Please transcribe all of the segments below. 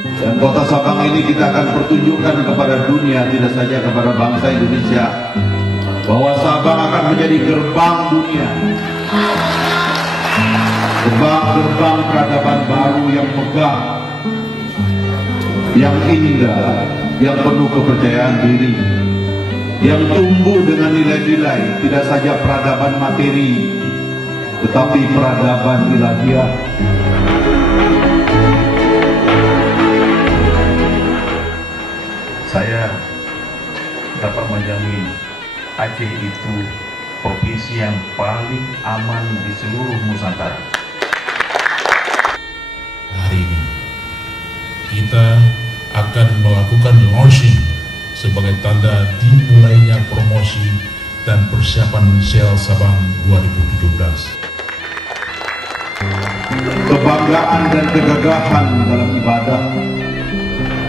Dan kota Sabang ini kita akan pertunjukkan kepada dunia, tidak saja kepada bangsa Indonesia, bahwa Sabang akan menjadi gerbang dunia, gerbang peradaban baru yang megah, yang indah, yang penuh kepercayaan diri, yang tumbuh dengan nilai-nilai tidak saja peradaban materi, tetapi peradaban ilahiyah. Saya dapat menjamin Aceh itu provinsi yang paling aman di seluruh Nusantara. Hari ini kita akan melakukan launching sebagai tanda dimulainya promosi dan persiapan Sel Sabang 2017. Kebanggaan dan kegagahan dalam ibadah,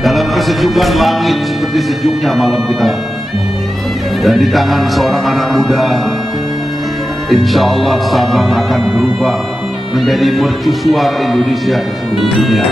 dalam kesejukan langit seperti sejuknya malam kita, dan di tangan seorang anak muda, insya Allah Sabang akan berubah menjadi mercusuar Indonesia ke seluruh dunia.